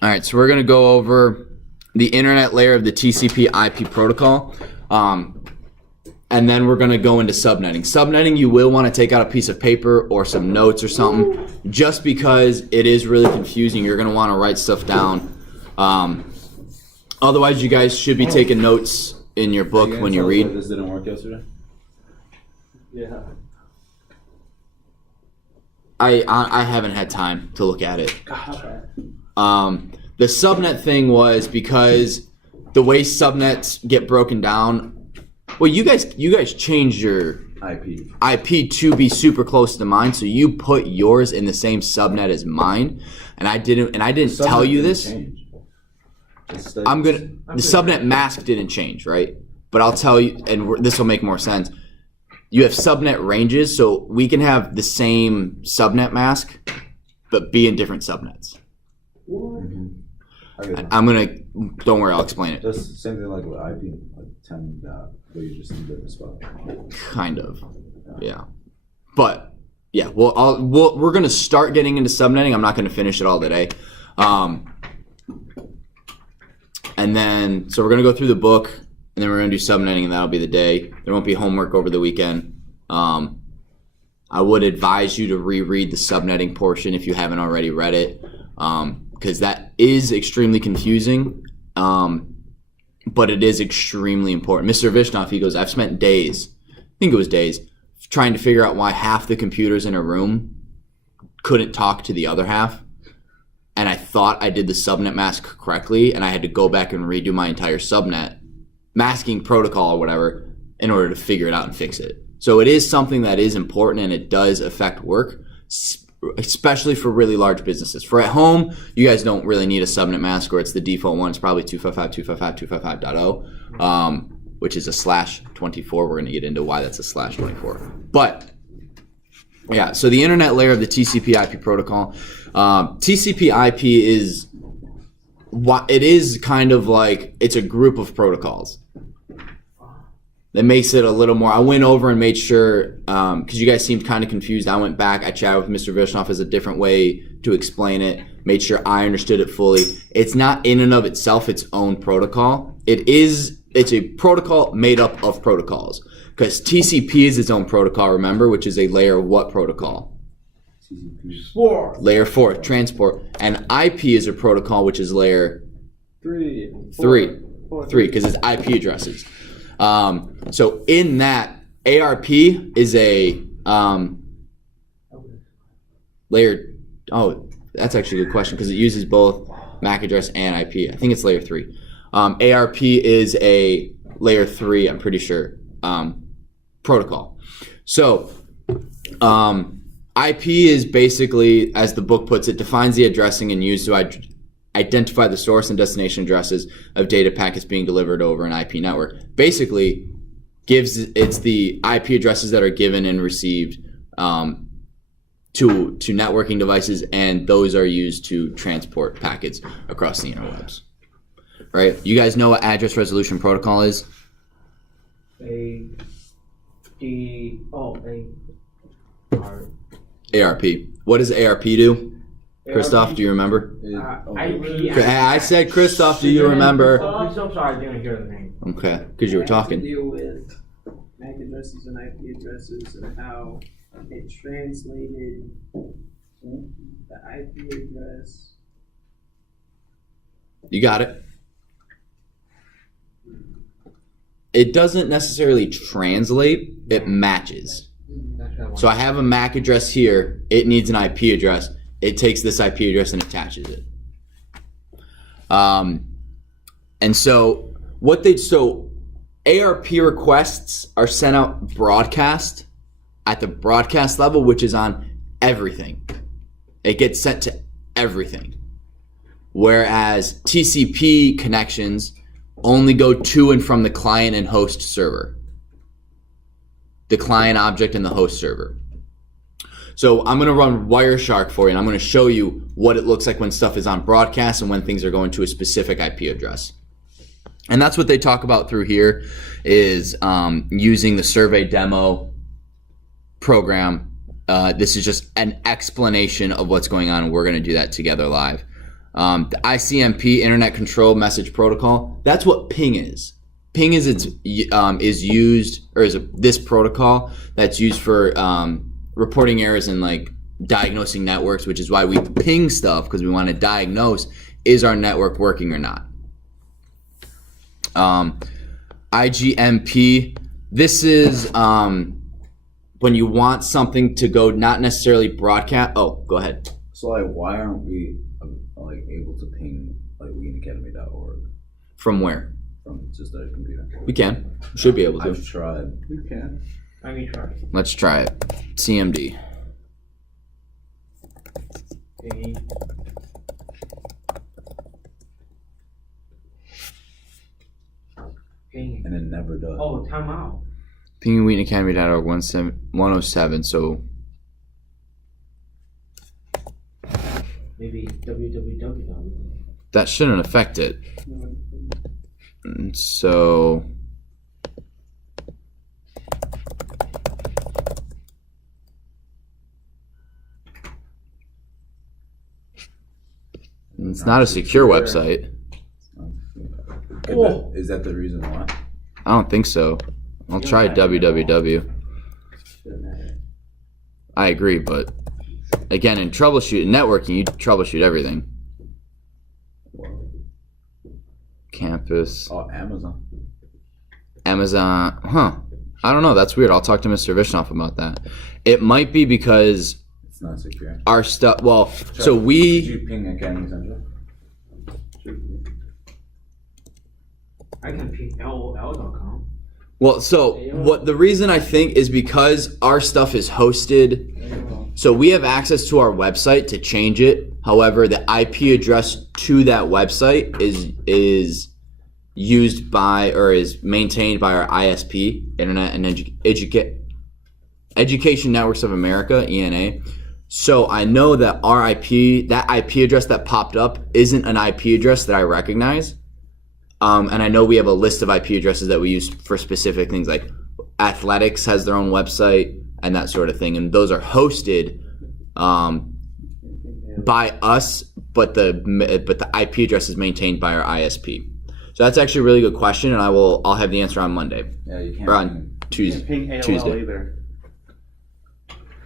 All right, so we're going to go over the internet layer of the TCP IP protocol, and then we're going to go into subnetting. Subnetting, you will want to take out a piece of paper or some notes or something, just because it is really confusing. You're going to want to write stuff down. Otherwise, you guys should be taking notes in your book when you read. This didn't work yesterday? Yeah. I haven't had time to look at it. Okay. The subnet thing was because the way subnets get broken down. Well, you guys changed your IP to be super close to mine, so you put yours in the same subnet as mine, and I didn't tell you this. The subnet mask didn't change, right? But I'll tell you, and this will make more sense. You have subnet ranges, so we can have the same subnet mask, but be in different subnets. Don't worry, I'll explain it. Just same thing like with IP, like 10 where you just need it spot. Kind of, yeah. But yeah, we're gonna start getting into subnetting. I'm not gonna finish it all today. And then, so we're gonna go through the book, and then we're gonna do subnetting, and that'll be the day. There won't be homework over the weekend. I would advise you to reread the subnetting portion if you haven't already read it, because that is extremely confusing, but it is extremely important. Mr. Vishnoff, he goes, I've spent days, I think it was days, trying to figure out why half the computers in a room couldn't talk to the other half. And I thought I did the subnet mask correctly, and I had to go back and redo my entire subnet masking protocol or whatever in order to figure it out and fix it. So it is something that is important, and it does affect work, especially for really large businesses. For at home, you guys don't really need a subnet mask, or it's the default one. It's probably 255.255.255.0, which is a /24. We're going to get into why that's a /24. But yeah, so the internet layer of the TCP IP protocol. TCP IP is kind of like, it's a group of protocols. That makes it a little more. I went over and made sure, because you guys seemed kind of confused. I went back, I chatted with Mr. Vishnoff as a different way to explain it, made sure I understood it fully. It's not in and of itself its own protocol. It's a protocol made up of protocols. Because TCP is its own protocol, remember, which is a layer of what protocol? Layer 4, transport. And IP is a protocol which is layer 3, because it's IP addresses. So in that, ARP is a layer. Oh, that's actually a good question, because it uses both MAC address and IP. I think it's layer 3. ARP is a layer 3, I'm pretty sure, protocol. So IP is basically, as the book puts it, defines the addressing and used to identify the source and destination addresses of data packets being delivered over an IP network. Basically, it's the IP addresses that are given and received to networking devices, and those are used to transport packets across the interwebs. Right? You guys know what address resolution protocol is? ARP. What does ARP do? Christoph, do you remember? I said Christoph, do you remember? I'm so sorry, I didn't hear the name. Okay, because you were talking. Deal with MAC addresses and IP addresses and how it translated the IP address. You got it. It doesn't necessarily translate, it matches. So I have a MAC address here, it needs an IP address. It takes this IP address and attaches it. And so ARP requests are sent out broadcast at the broadcast level, which is on everything. It gets sent to everything. Whereas TCP connections only go to and from the client and host server. The client object and the host server. So I'm going to run Wireshark for you, and I'm going to show you what it looks like when stuff is on broadcast and when things are going to a specific IP address. And that's what they talk about through here, is using the survey demo program. This is just an explanation of what's going on, and we're going to do that together live. The ICMP, Internet Control Message Protocol, that's what ping is. Ping is this protocol that's used for reporting errors and like diagnosing networks, which is why we ping stuff, because we want to diagnose, is our network working or not. IGMP, this is when you want something to go not necessarily broadcast. Oh, go ahead. So like, why aren't we like able to ping like weedacademy.org From where? from just a computer? We can. Should be able to. I've tried. You can. I mean, try. Let's try it. CMD. Ping. Ping. And it never does. Oh, timeout. pingingwheatonacademy.org 107. So Maybe www. that shouldn't affect it. And so it's not a secure website. Is that the reason why? I don't think so. I'll try www. I agree, but again, in networking, you troubleshoot everything. Campus. Oh, Amazon. Amazon. Huh. I don't know. That's weird. I'll talk to Mr. Vishnoff about that. It might be because It's not secure. our stuff. Well, so Did we. you ping Academy Central? I can ping lol.com. Well, so what the reason I think is because our stuff is hosted. So we have access to our website to change it. However, the IP address to that website is used by or is maintained by our ISP, Internet and Education Networks of America, ENA. So I know that our IP, that IP address that popped up, isn't an IP address that I recognize. And I know we have a list of IP addresses that we use for specific things, like athletics has their own website and that sort of thing, and those are hosted by us, but the IP address is maintained by our ISP. So that's actually a really good question, and I'll have the answer on Monday Yeah, you can't. or on Tuesday. Ping AOL Tuesday. either.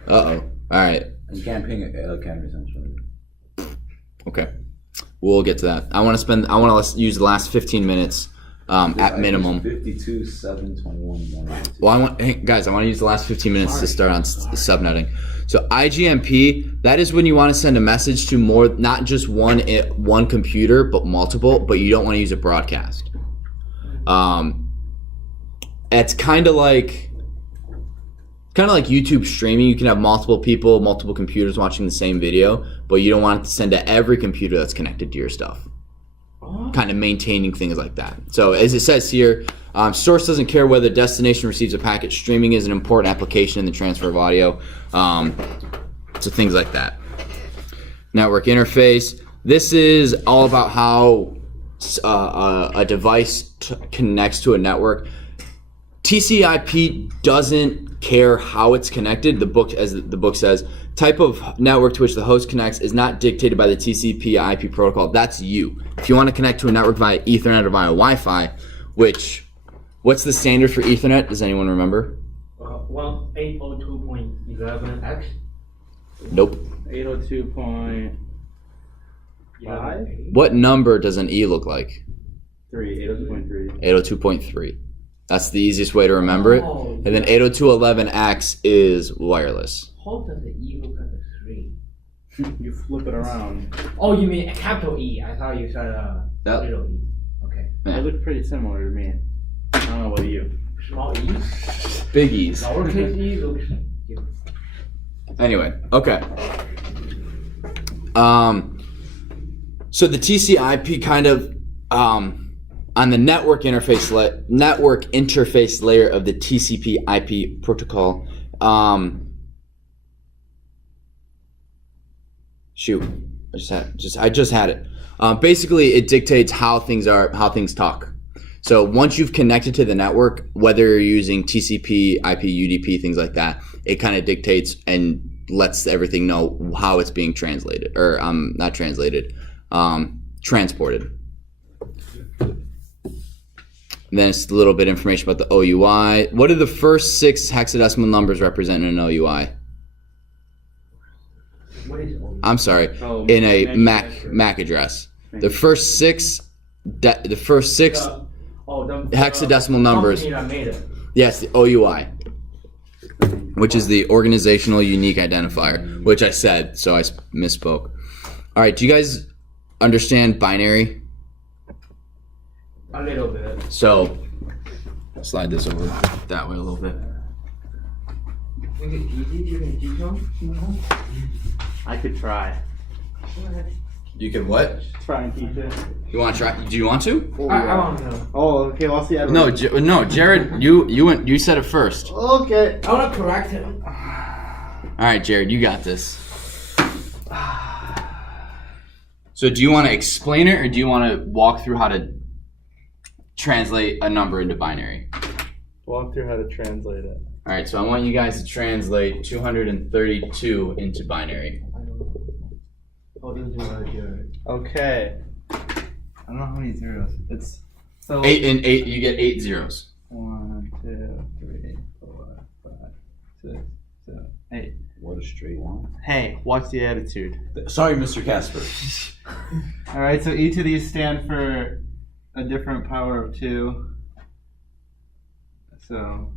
All right. You can't ping Academy Central. Okay. We'll get to that. I want to use the last 15 minutes at minimum. 52-7-21. Well, I want to use the last 15 minutes to start on subnetting. So IGMP, that is when you want to send a message to more, not just one computer, but multiple, but you don't want to use a broadcast. It's kind of like YouTube streaming. You can have multiple people, multiple computers watching the same video, but you don't want it to send to every computer that's connected to your stuff. Kind of maintaining things like that. So as it says here, source doesn't care whether destination receives a packet. Streaming is an important application in the transfer of audio. So things like that. Network interface. This is all about how a device connects to a network. TCP IP doesn't care how it's connected. The book says, type of network to which the host connects is not dictated by the TCP IP protocol. That's you. If you want to connect to a network via Ethernet or via Wi-Fi, what's the standard for Ethernet? Does anyone remember? Well, 802.11x. Nope. 802.5. What number does an E look like? 802.3. 802.3. That's the easiest way to remember it. Oh, And then 802.11x is wireless. How does the E look like a 3? You flip it around. Oh, you mean a capital E? I thought you said That- little E. Okay. Yeah. They look pretty similar to me. I don't know about you. Small E? Big E's. Lowercase E looks... Anyway, okay. So the TCP kind of on the network interface layer of the TCP IP protocol. I just had it. Basically, it dictates how things talk. So once you've connected to the network, whether you're using TCP, IP, UDP, things like that, it kind of dictates and lets everything know how it's being translated, or not translated, transported. And then it's a little bit of information about the OUI. What do the first 6 hexadecimal numbers represent in an OUI? What is all? I'm sorry, Oh, in a MAC MAC address. The first 6 hexadecimal numbers. Company that made it. Yes, the OUI, which is the organizational unique identifier, which I said, so I misspoke. All right, do you guys understand binary? A little bit. So, slide this over that way a little bit. Is it easy? You can teach them? I could try. You could what? Try and teach it. You want to try? Do you want to? I want to know. Oh, okay. Well, I'll see. No, no, Jared, you said it first. All Okay. I want to correct him. right, Jared, you got this. So, do you want to explain it, or do you want to walk through how to translate a number into binary? Walk through how to translate it. All right, so I want you guys to translate 232 into binary. How do you do that, Jared? Okay. I don't know how many zeros. It's so 8 and 8, you get 8 zeros. 1, 2, 3, 4, 5, 6, 7, 8. What a straight line. Hey, watch the attitude. Sorry, Mr. Casper. All right, so each of these stand for a different power of 2. So,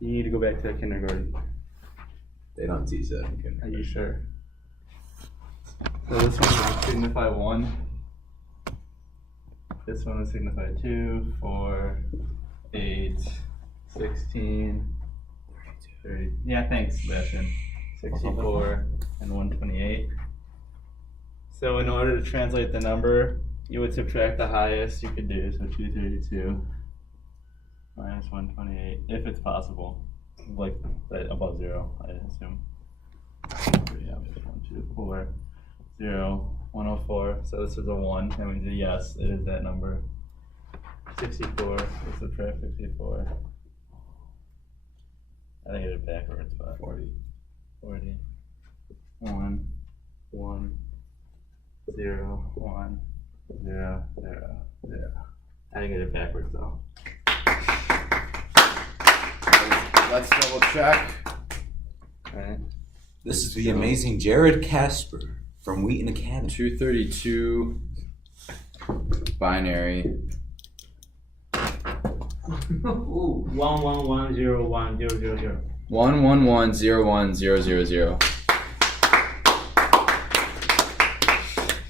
you need to go back to kindergarten. They don't teach that in Are kindergarten. you sure? So this one will signify 1. This one will signify 2, 4, 8, 16, 30. Yeah, thanks, Sebastian. 64 and 128. So in order to translate the number, you would subtract the highest you could do, so 232 minus 128, if it's possible. Like above 0, I assume. Yeah, 1, 2, 4, 0, 104. So this is a 1. That means a yes, it is that number. 64, let's subtract 64. I think I did it backwards, but 40. 1, 1, 0, 1, 0, 0, 0. I think I did it backwards though. Let's double check. Alright. This is the amazing Jared Casper from Wheaton Academy. 232 binary. Ooh, 111010000. 111010000.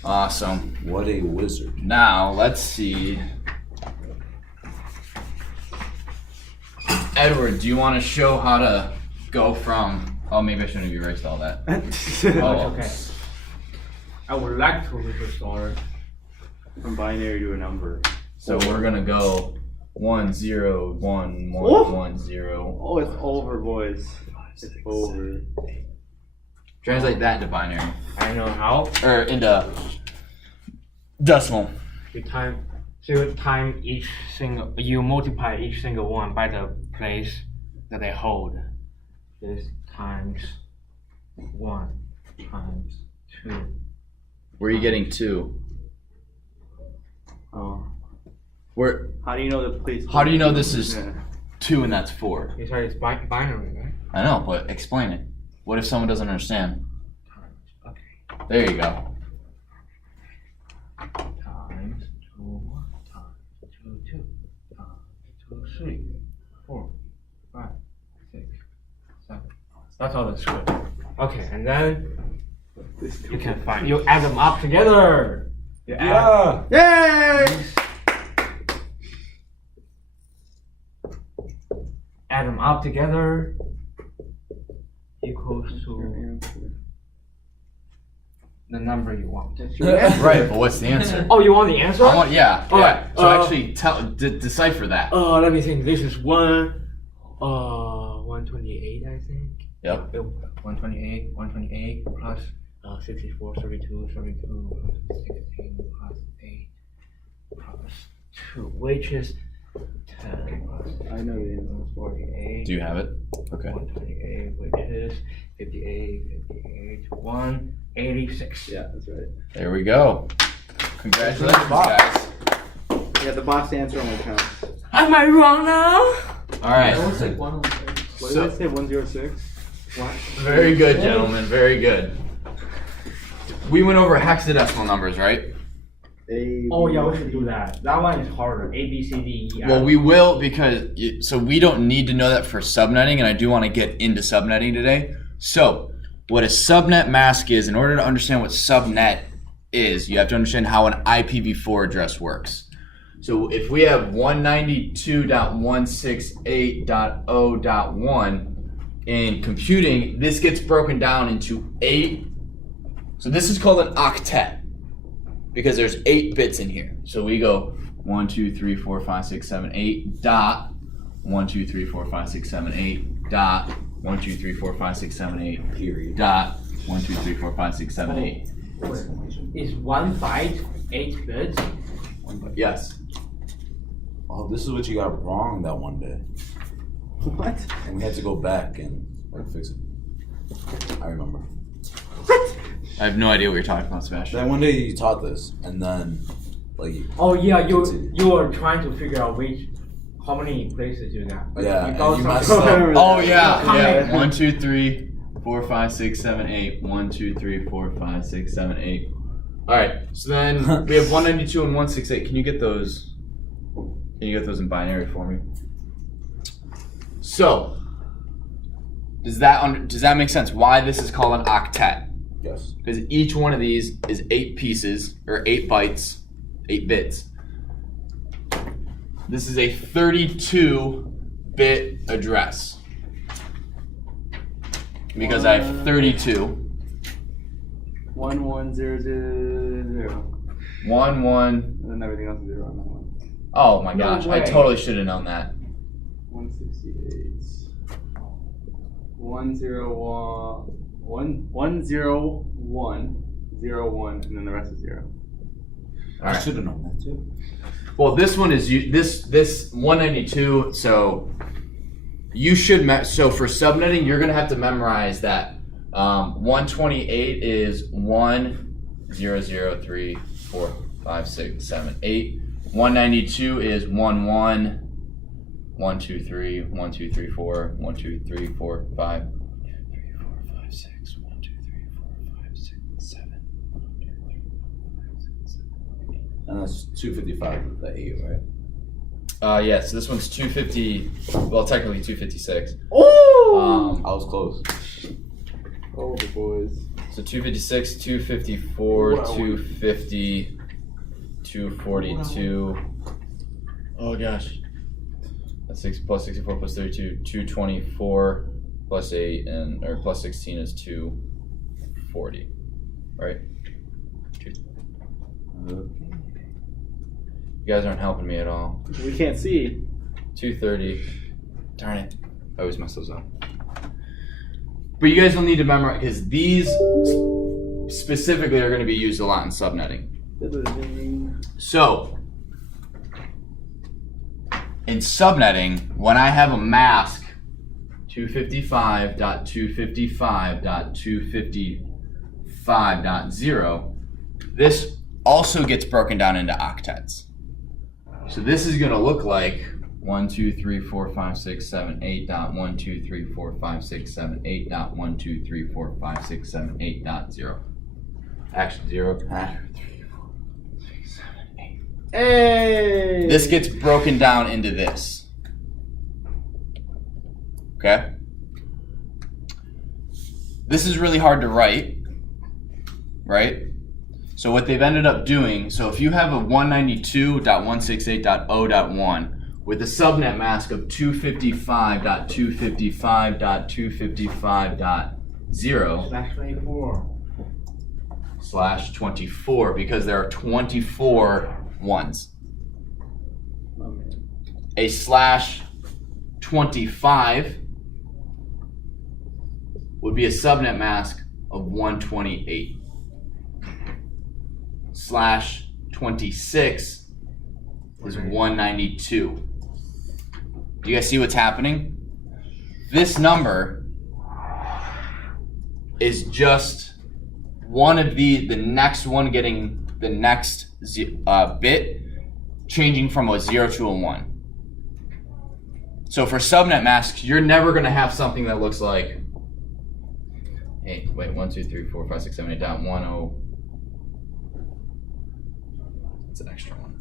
Awesome. What a wizard. Now let's see. Edward, do you want to show how to go from? Oh, maybe I shouldn't have erased all that. Oh, Okay. I would like to read the story. From binary to a number. So we're gonna go 1011110. Oh, it's over, boys. It's over. Translate that into binary I know how. or into decimal. You time each single. You multiply each single one by the place that they hold. This times 1 times 2. Where are you getting 2? Oh. Where? How do you know the place? How do you know this is Yeah. 2 and that's 4? You said it's binary, right? I know, but explain it. What if someone doesn't understand? Okay. There you go. Times 2 times 2 2 times 2 3 4 5 6 7. That's all that's good. Okay, and then you can find. You add them up together. You add. Yeah! Yay! Add them up together equals to the number you want. Right, but what's the answer? Oh, you want the answer? I want, yeah. Alright, So actually, decipher that. Let me think. This is 128, I think. Yep. 128 plus 64, 32, 32 plus 16 plus 8 plus 2, which is 10 plus I know the answer. 48. Do you have it? Okay. 128, which is 58, 186. Yeah, that's right. There we go. Congratulations, guys. Yeah, the box answer only counts. Am I wrong now? All right. That looks like 106. What So- did I say? 106. Very good, gentlemen. Very good. We went over hexadecimal numbers, right? Oh yeah, we should do that. That one is harder. A, B, C, D, E, F. Well, we will because so we don't need to know that for subnetting, and I do want to get into subnetting today. So, what a subnet mask is, in order to understand what subnet is, you have to understand how an IPv4 address works. So, if we have 192.168.0.1 in computing, this gets broken down into 8. So, this is called an octet, because there's 8 bits in here. So we go 1, 2, 3, 4, 5, 6, 7, 8 dot 1, 2, 3, 4, 5, 6, 7, 8 dot 1, 2, 3, 4, 5, 6, 7, 8 Period. dot 1, 2, 3, 4, 5, 6, 7, 8. Is 1 byte 8 bits? Yes. Oh, this is what you got wrong that one day. What? And we had to go back and fix it. I remember. I have no idea what you're talking about, Sebastian. Then one day you taught this, and then, like, Oh yeah, Continue. you were trying to figure out how many places you got. But Yeah, you and got you some- messed up. Oh yeah, Come yeah. in. 1, 2, 3, 4, 5, 6, 7, 8. 1, 2, 3, 4, 5, 6, 7, 8. All right. So then we have 192 and 168. Can you get those? Can you get those in binary for me? So, does that make sense? Why this is called an octet? Yes. Because each one of these is 8 pieces or 8 bytes, 8 bits. This is a 32-bit address because I have 32. 11000. 1 1. And then everything else is 0 on that one. Oh my No gosh! I way. totally should have known that. 168. 101. 101. 01, and then the rest is 0. All I right. should have known that too. Well, this one is this 192. So you should so for subnetting, you're gonna have to memorize that 128 is 1 0 0 3 4 5 6 7 8. 192 is 1 1 1 2 3 1 2 3 4 1 2 3 4 5 1 2 3 4 5 6 1 2 3 4 5 6 7 1 2 3 4 5 6 7 8. And that's 255, the 8, right? Yeah, so this one's 250, well, technically 256. Oh! I was close. Oh, the boys. So 256, 254, Wow. 250, 242. Oh gosh. That's 6 plus 64 plus 32, 224 plus 8, or plus 16 is 240. Right? You guys aren't helping me at all. We can't see. 230. Darn it. I always mess those up. But you guys will need to memorize, because these specifically are going to be used a lot in subnetting. So, in subnetting, when I have a mask 255.255.255.0, this also gets broken down into octets. So this is going to look like 1 2 3 4 5 6 7 8 dot 1 2 3 4 5 6 7 8 dot 1 2 3 4 5 6 7 8 dot 0. Actually 0. 1 2 3 4 6 7 8. Hey! This gets broken down into this. Okay? This is really hard to write, right? So what they've ended up doing, so if you have a 192.168.0.1 with a subnet mask of 255.255.255.0 Slash 24. slash 24, because there are 24 ones. A slash 25 would be a subnet mask of 128. Slash 26 is 192. You guys see what's happening? This number is just one of the next one getting the next bit changing from a 0 to a 1. So for subnet masks, you're never going to have something that looks like, hey, wait, 1, 2, 3, 4, 5, 6, 7, 8, down 1, 0. It's an extra one.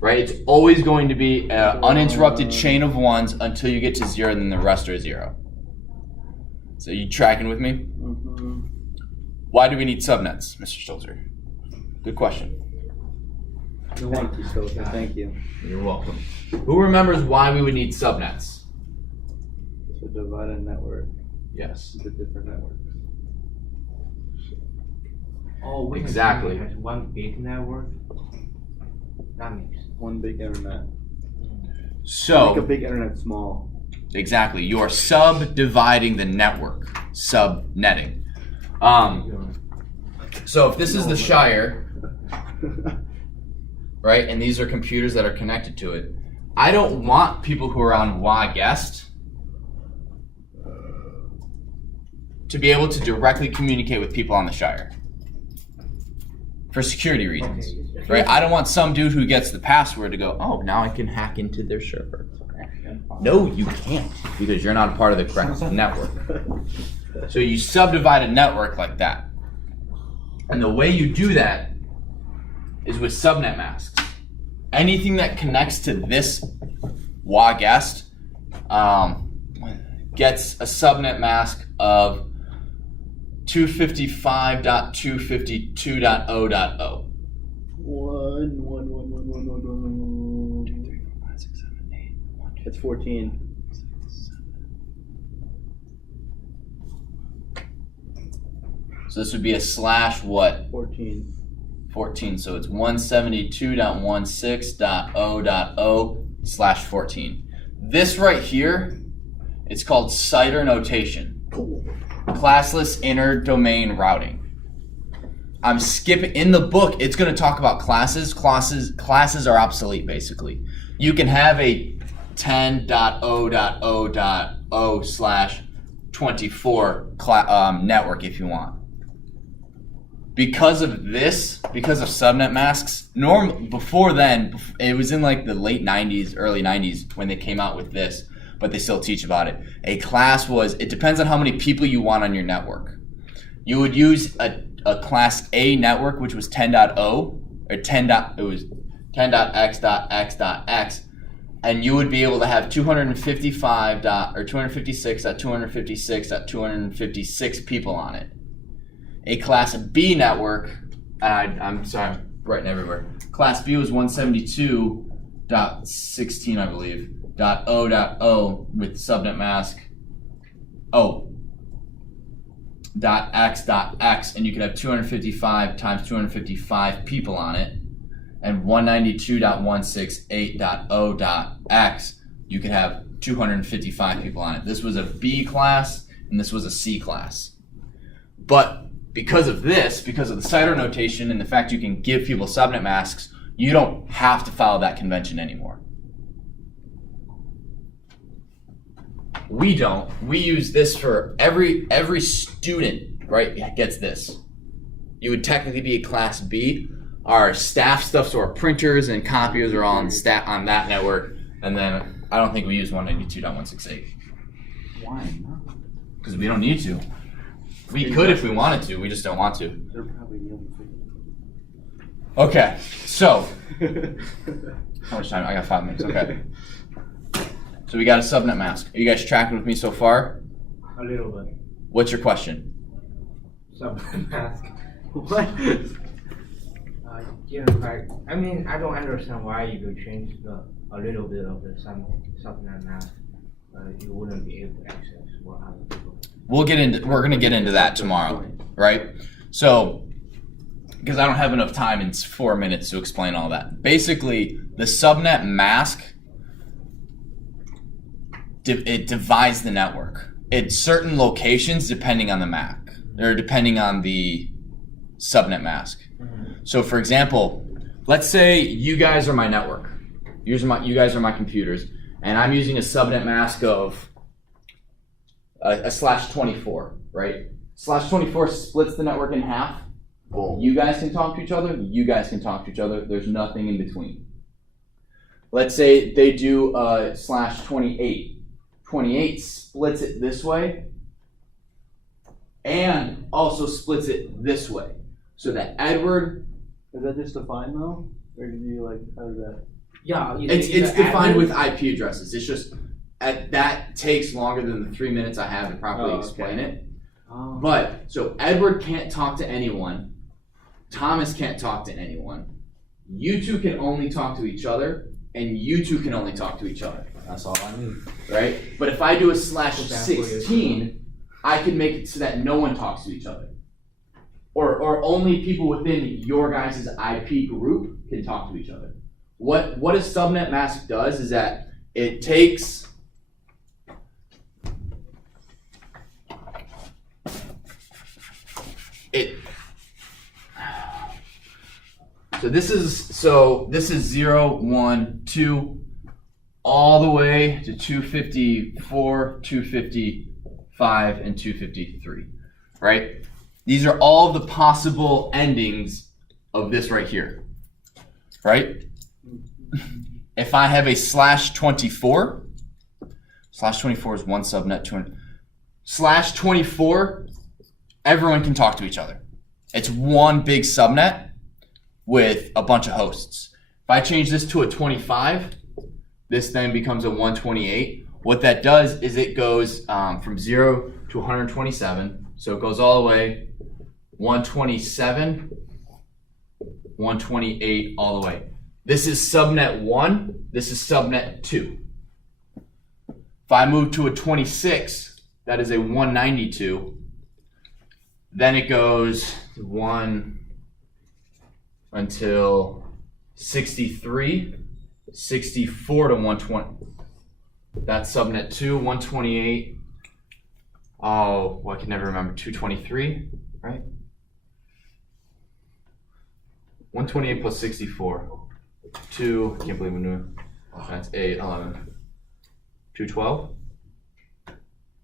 Right? It's always going to be an uninterrupted chain of ones until you get to 0, and then the rest are 0. So you tracking with me? Mm-hmm. Why do we need subnets, Mr. Stolzer? Good question. Thank you, Stolzer. Thank you. You're welcome. Who remembers why we would need subnets? To divide a network Yes. into different networks. Oh, wait. Exactly. Has one big network. That makes One big internet. Make a So, big internet small. exactly, you are subdividing the network, subnetting. So if this is the Shire, right, and these are computers that are connected to it, I don't want people who are on WA guest to be able to directly communicate with people on the Shire for security reasons, right? I don't want some dude who gets the password to go, oh, now I can hack into their server. No, you can't, because you're not a part of the correct network. So you subdivide a network like that. And the way you do that is with subnet masks. Anything that connects to this WA guest gets a subnet mask of 255.252.0.0. 1. It's 14. So this would be a slash what? 14. 14. So it's 172.16.0.0/14. This right here, it's called CIDR notation. Classless inner domain routing. I'm skipping in the book. It's going to talk about classes. Classes are obsolete, basically. You can have a 10.0.0.0/24 network if you want. Because of this, because of subnet masks, before then, it was in like the late 90s, early 90s when they came out with this, but they still teach about it. A class was, it depends on how many people you want on your network. You would use a class A network, which was 10.0, or 10. It was 10.x.x.x, and you would be able to have 255 or 256.256.256 people on it. A class B network, I'm sorry, I'm writing everywhere. Class B was 172.16, I believe, .0.0 with subnet mask. .x.x, and you could have 255 times 255 people on it, and 192.168.0.x, you could have 255 people on it. This was a B class, and this was a C class. But because of this, because of the CIDR notation and the fact you can give people subnet masks, you don't have to follow that convention anymore. We don't. We use this for every student, right, gets this. You would technically be a class B. Our staff stuff, so our printers and copiers are all on that network. And then I don't think we use 192.168. Why not? Because we don't need to. We could if we wanted to, we just don't want to. They're probably the only thing. Okay, so how much time? I got 5 minutes. Okay. So we got a subnet mask. Are you guys tracking with me so far? a little bit. What's your question? Subnet mask. What? Didn't quite. I mean, I don't understand why you could change a little bit of the subnet mask. You wouldn't be able to access what other people. We're gonna get into that tomorrow, right? So, because I don't have enough time in 4 minutes to explain all that. Basically, the subnet mask, it divides the network at certain locations depending on the MAC, or depending on the subnet mask. So for example, let's say you guys are my network. You guys are my computers, and I'm using a subnet mask of a /24, right? /24 splits the network in half. You guys can talk to each other. You guys can talk to each other. There's nothing in between. Let's say they do /28. 28 splits it this way and also splits it this way. So that Edward... Is that just defined though? Or do you like, how is that? Yeah, It's defined with IP addresses. It's just, that takes longer than the 3 minutes I have to properly explain it. But, so Edward can't talk to anyone. Thomas can't talk to anyone. You two can only talk to each other, and you two can only talk to each other. That's all I need. Right? But if I do a /16, I can make it so that no one talks to each other. Or only people within your guys' IP group can talk to each other. What a subnet mask does is that it takes it. So this is 0, 1, 2, all the way to 254, 255, and 253, right? These are all the possible endings of this right here, right? If I have a /24 is one subnet, /24, everyone can talk to each other. It's one big subnet with a bunch of hosts. If I change this to a 25, this then becomes a 128. What that does is it goes from 0 to 127. So it goes all the way 127, 128, all the way. This is subnet 1. This is subnet 2. If I move to a 26, that is a 192. Then it goes 1 until 63, 64 to 120. That's subnet 2, 128. Oh, well, I can never remember. 223, right? 128 plus 64. 2, I can't believe I'm doing. That's 8, 11. 212?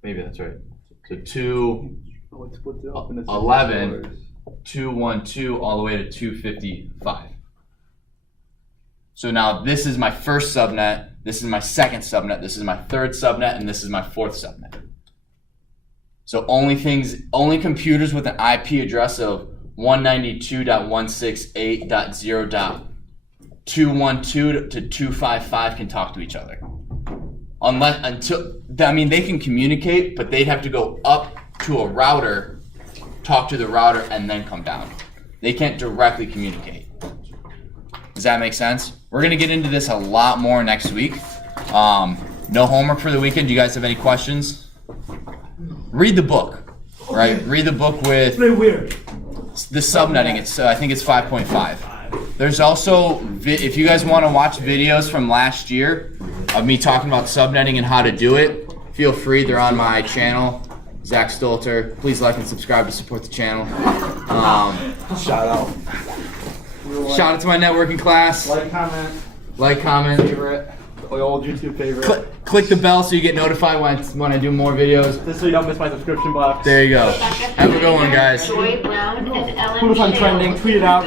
Maybe that's right. So 2, 11, 212, all the way to 255. So now this is my first subnet, this is my second subnet, this is my third subnet, and this is my fourth subnet. So only computers with an IP address of 192.168.0.212 to 255 can talk to each other. They can communicate, but they'd have to go up to a router, talk to the router, and then come down. They can't directly communicate. Does that make sense? We're gonna get into this a lot more next week. No homework for the weekend. Do you guys have any questions? Read the book, right? Read the book with the subnetting. I think it's 5.5. There's also, if you guys want to watch videos from last year of me talking about subnetting and how to do it, feel free. They're on my channel, Zach Stolter. Please like and subscribe to support the channel. Shout out. Shout out to my networking class. Like, comment. Favorite. The old YouTube favorite. Click the bell so you get notified when I do more videos. Just so you don't miss my subscription box. There you go. Have a good one, guys. Joy Brown and Ellen Put us on Shale. trending. Tweet it out.